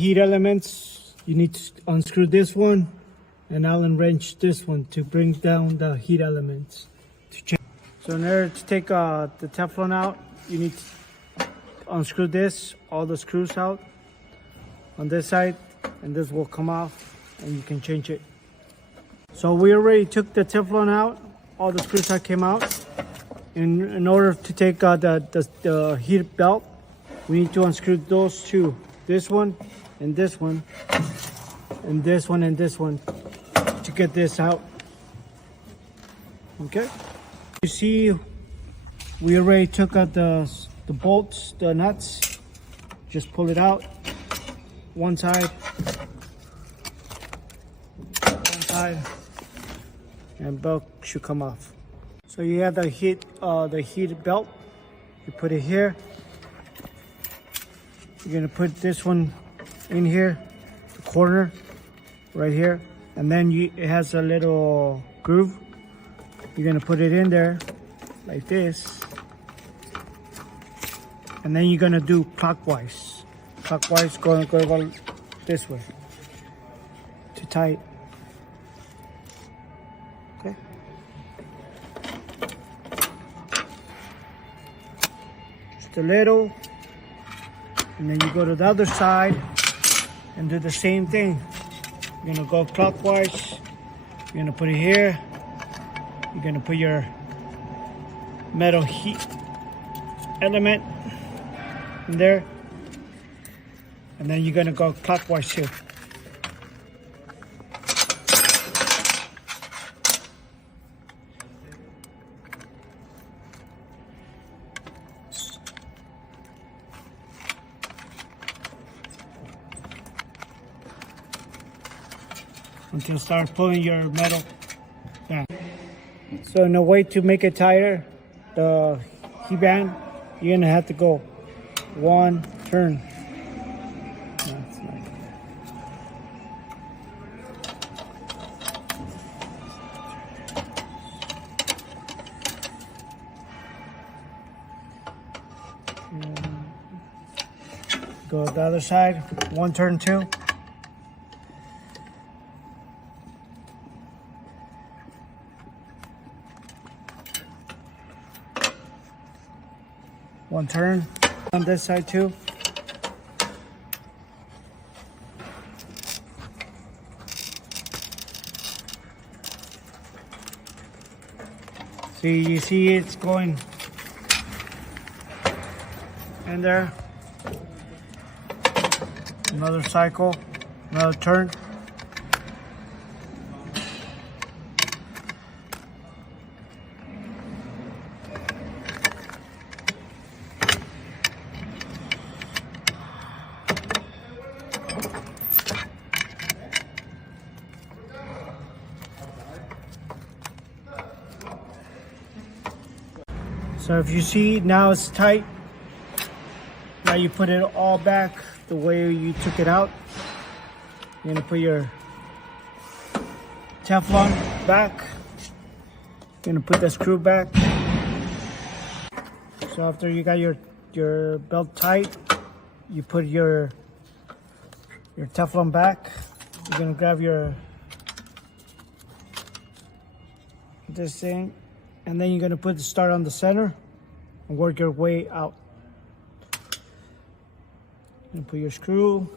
Heat elements, you need to unscrew this one and Allen wrench this one to bring down the heat elements. So in order to take the Teflon out, you need to unscrew this, all the screws out on this side, and this will come off and you can change it. So we already took the Teflon out, all the screws that came out. In order to take the heat belt, we need to unscrew those two, this one and this one, and this one and this one, to get this out. Okay, you see we already took out the bolts, the nuts. Just pull it out, one side, and belt should come off. So you have the heat belt, you put it here. You're gonna put this one in here, the corner right here, and then it has a little groove. You're gonna put it in there like this, and then you're gonna do clockwise, go this way to tight. Okay. Just a little, and then you go to the other side and do the same thing. You're gonna go clockwise. You're gonna put it here. You're gonna put your metal heat element in there, and then you're gonna go clockwise too. Until start pulling your metal down. So in a way to make it tighter, the heat band, you're gonna have to go one turn. That's not good. Go the other side, one turn two. One turn on this side too. See, you see it's going in there. Another cycle, another turn. So if you see now it's tight, now you put it all back the way you took it out. You're gonna put your Teflon back. You're gonna put the screw back. So after you got your belt tight, you put your Teflon back. You're gonna grab this thing, and then you're gonna put the start on the center and work your way out. And put your screw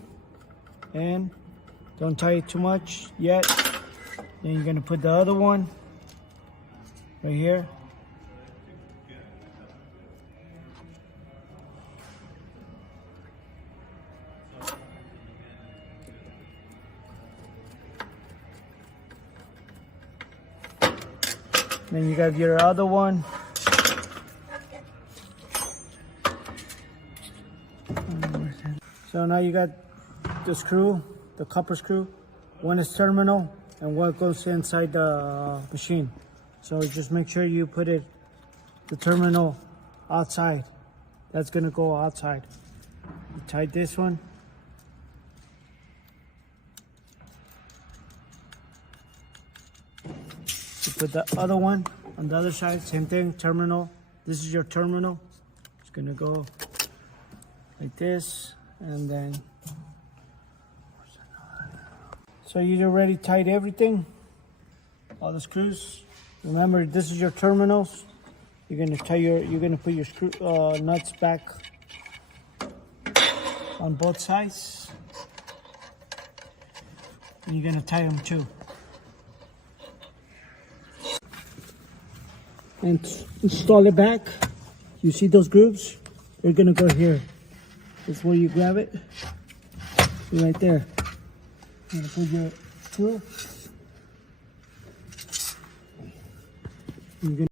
in. Don't tie it too much yet. Then you're gonna put the other one right here. Then you got your other one. So now you got the screw, the copper screw. One is terminal and one goes inside the machine. So just make sure you put the terminal outside. That's gonna go outside. You tight this one. You put the other one on the other side, same thing, terminal. This is your terminal. It's gonna go like this, and then So you already tied everything, all the screws. Remember, this is your terminals. You're gonna put your screw nuts back on both sides, and you're gonna tie them too. And install it back. You see those grooves? They're gonna go here. That's where you grab it. Right there. You're gonna put your screw. You're gonna